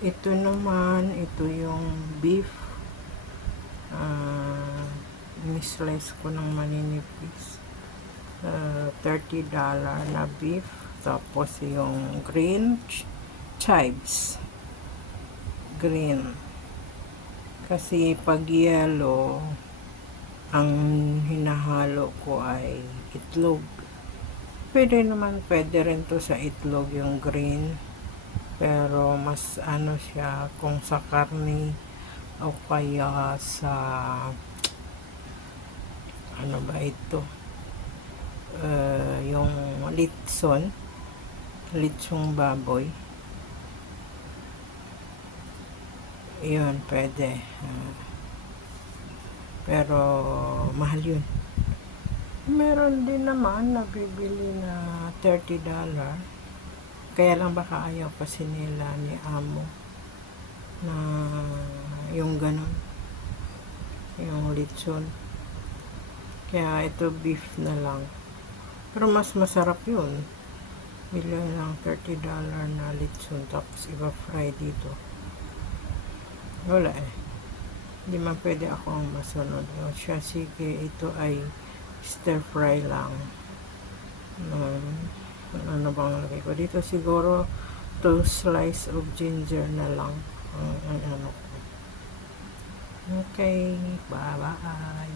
Ito naman, ito yung beef. Ni-slice ko ng maninipis. $30 na beef. Tapos yung green chives. Green. Kasi pag yellow, ang hinahalo ko ay itlog. Pwede rin to sa itlog yung green. Pero mas ano siya kung sa karne o kaya sa ano ba ito, yung litsong baboy, yun pwede. Pero mahal yun. Meron din naman nabibili na $30. Kaya lang baka ayaw kasi nila ni amo na yung ganun, yung litson. Kaya ito beef na lang. Pero mas masarap yun. Bili lang $30 na litson tapos iba fry dito. Wala eh. Hindi man pwede ako ang masunod. O siya, sige, ito ay stir fry lang. Ano bang lagay ko dito? Siguro 2 slice of ginger na lang ang ano ko. Okay, bye bye.